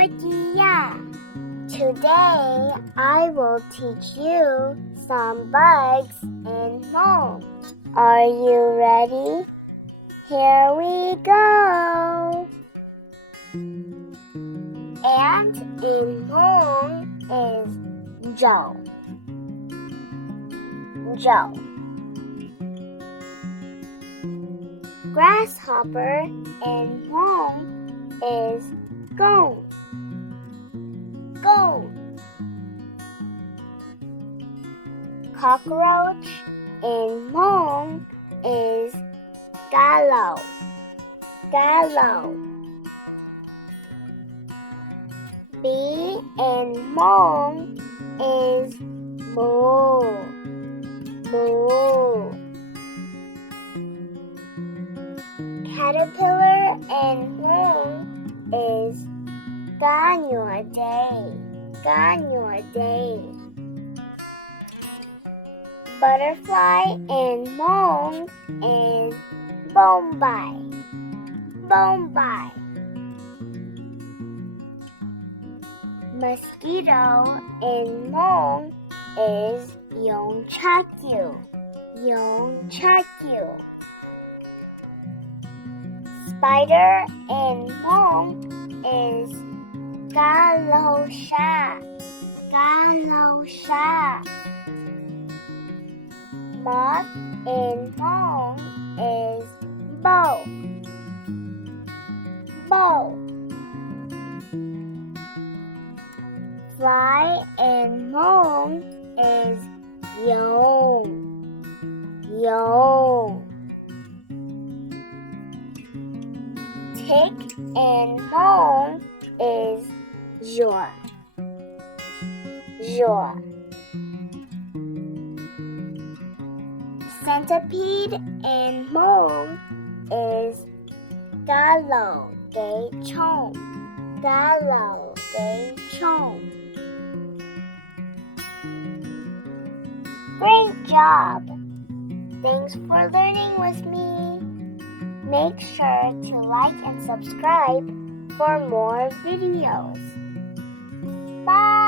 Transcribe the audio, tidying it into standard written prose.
วัสดีค่ะ Today I will teach you some bugs in Hmong. Are you ready? Here we go. Ant in Hmong is Joe. Grasshopper in Hmong is Gong. Cockroach in Hmong is Gallo. Bee in Hmong is Moo. Caterpillar in Hmong is Ganyor Day. Butterfly in Hmong is Bombai. Mosquito in Hmong is Yong Chakyu. Spider in Hmong is Galosha. Moth in Hmong is Bow. Fly in Hmong is Yong. Tick in Hmong is Jour. Centipede in Hmong is Galo Gay Chom. Great job! Thanks for learning with me. Make sure to like and subscribe for more videos. Bye!